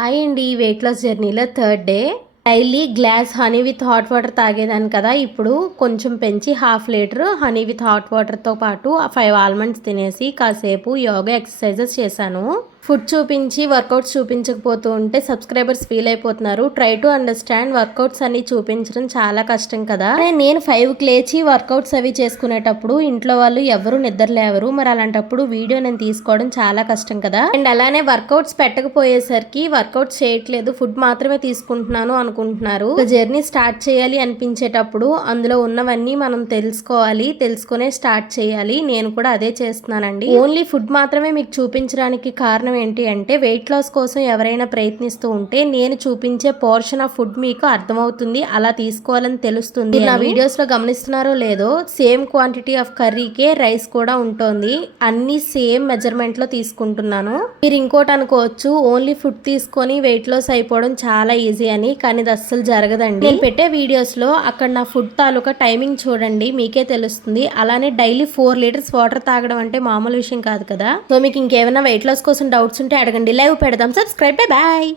Hi అండి. Weight loss జర్నీలో third day. Daily glass honey with hot water తాగేదాన్ని కదా, ఇప్పుడు కొంచెం పెంచి half litre honey with hot వాటర్తో పాటు 5 ఆల్మండ్స్ తినేసి కాసేపు యోగా ఎక్సర్సైజెస్ చేశాను. ఫుడ్ చూపించి వర్కౌట్స్ చూపించకపోతూ ఉంటే సబ్స్క్రైబర్స్ ఫీల్ అయిపోతున్నారు. Try to understand. వర్కౌట్స్ అన్ని చూపించడం చాలా కష్టం కదా. నేను 5కి లేచి వర్కౌట్స్ అవి చేసుకునేటప్పుడు ఇంట్లో వాళ్ళు ఎవరు నిద్ర లేవరు. మరి అలాంటప్పుడు వీడియో నేను తీసుకోవడం చాలా కష్టం కదా. అండ్ అలానే వర్కౌట్స్ పెట్టకపోయేసరికి వర్కౌట్స్ చేయట్లేదు, ఫుడ్ మాత్రమే తీసుకుంటున్నాను అనుకుంటున్నారు. జర్నీ స్టార్ట్ చేయాలి అనిపించేటప్పుడు అందులో ఉన్నవన్నీ మనం తెలుసుకోవాలి, తెలుసుకునే స్టార్ట్ చేయాలి. నేను కూడా అదే చేస్తున్నానండి. ఓన్లీ ఫుడ్ మాత్రమే మీకు చూపించడానికి కారణం ఏంటి అంటే, వెయిట్ లాస్ కోసం ఎవరైనా ప్రయత్నిస్తూ ఉంటే నేను చూపించే పోర్షన్ ఆఫ్ ఫుడ్ మీకు అర్థమవుతుంది, అలా తీసుకోవాలని తెలుస్తుంది. నా వీడియోస్ లో గమనిస్తున్నారో లేదో, సేమ్ క్వాంటిటీ ఆఫ్ కర్రీకే రైస్ కూడా ఉంటుంది. అన్ని సేమ్ మెజర్మెంట్ లో తీసుకుంటున్నాను. మీరు ఇంకోటి అనుకోవచ్చు, ఓన్లీ ఫుడ్ తీసుకొని వెయిట్ లాస్ అయిపోవడం చాలా ఈజీ అని, కానీ ఇది అస్సలు జరగదండి. నేను పెట్టే వీడియోస్ లో అక్కడ నా ఫుడ్ తాలూకా టైమింగ్ చూడండి, మీకే తెలుస్తుంది. అలానే డైలీ 4 లీటర్స్ వాటర్ తాగడం అంటే మామూలు విషయం కాదు కదా. సో మీకు ఇంకేమైనా వెయిట్ లాస్ కోసం డౌట్స్ ఉంటే అడగండి, లైవ్ పెడదాం. సబ్స్క్రైబ్. Bye bye.